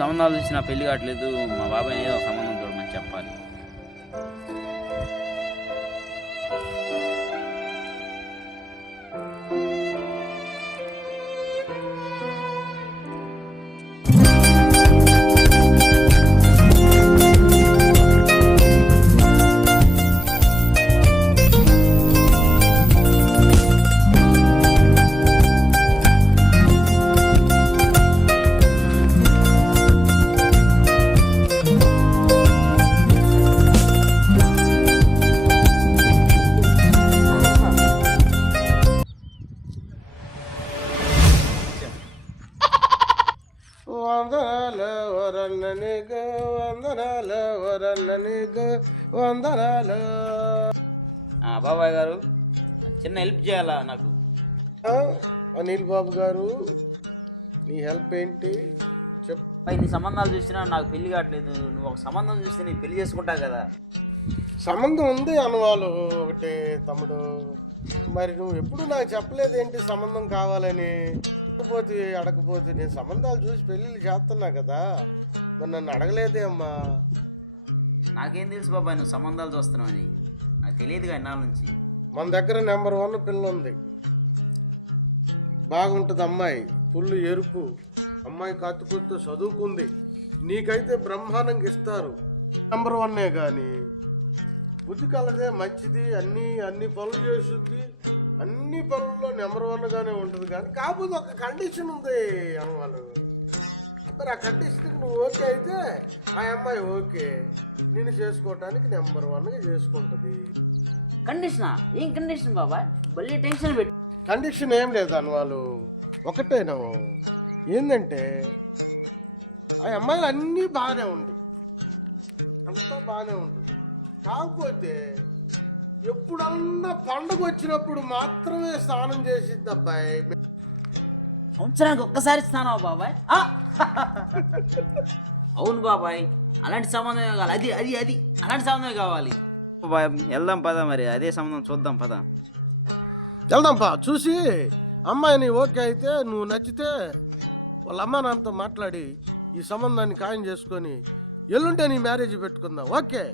సంబంధాలు చూసి నా పెళ్లి కావట్లేదు, మా బాబాయ్ ఏదో ఒక సంబంధం చూడమని చెప్పాలి. వందనాలు వరన్న నీకు, వందనాలు వరన్న నీకు, వందనాలు. బాబాయ్ గారు, చిన్న హెల్ప్ చేయాలా నాకు? అనిల్ బాబు గారు, నీ హెల్ప్ ఏంటి చెప్పు. ఇన్ని సంబంధాలు చూసినా నాకు పెళ్లి కావట్లేదు. నువ్వు ఒక సంబంధం చూస్తే నేను పెళ్లి చేసుకుంటా కదా. సంబంధం ఉంది అనువాలు ఒకటి తమ్ముడు, మరి నువ్వు ఎప్పుడు నాకు చెప్పలేదేంటి సంబంధం కావాలని? అడగపోతే నేను సంబంధాలు చూసి పెళ్ళిళ్ళు చేస్తున్నా కదా, మరి నన్ను అడగలేదే అమ్మా. నాకేం తెలుసు బాబాయ్ నువ్వు సంబంధాలు చూస్తున్నావు అని, నాకు తెలియదు కానీ నా నుంచి. మన దగ్గర నెంబర్ 1 పిల్ల ఉంది, బాగుంటుంది అమ్మాయి, పుల్లు ఎరుపు అమ్మాయి, కత్తుకుతో చదువుకుంది, నీకైతే బ్రహ్మాండంగా ఇస్తారు. నెంబర్ 1 కానీ బుద్ధి కలదే, మంచిది, అన్ని పనులు చేస్తుంది, అన్ని పనుల్లో నెంబర్ 1 గానే ఉంటుంది. కానీ కాకపోతే ఒక కండిషన్ ఉంది అన్నవాళ్ళు. మరి ఆ కండిషన్ నువ్వు ఓకే అయితే ఆ అమ్మాయి ఓకే, నేను చేసుకోవటానికి నెంబర్ 1 చేసుకుంటుంది. కండిషనా? ఏం కండిషన్ బాబాయ్? మళ్ళీ టెన్షన్ పెట్టి. కండిషన్ ఏం లేదు అన్నవాళ్ళు, ఒకటేనా ఏంటంటే ఆ అమ్మాయిలు అన్నీ బాగానే ఉంది, అంతా బాగానే ఉంది. కాకపోతే ఎప్పుడన్నా పండుగ వచ్చినప్పుడు మాత్రమే స్నానం చేసిద్ది అబ్బాయి. సంవత్సరానికి ఒక్కసారి స్నానం బాబాయ్? అవును బాబాయ్, అలాంటి సంబంధమే కావాలి. అది అది అది అలాంటి సంబంధమే కావాలి. వెళ్దాం పదా, మరి అదే సంబంధం చూద్దాం పదా. వెళ్దాం పా, చూసి అమ్మాయిని ఓకే అయితే నువ్వు నచ్చితే వాళ్ళ అమ్మ నాన్నతో మాట్లాడి ఈ సంబంధాన్ని ఖాయం చేసుకొని ఎల్లుంటే నీ మ్యారేజ్ పెట్టుకుందాం. ఓకే.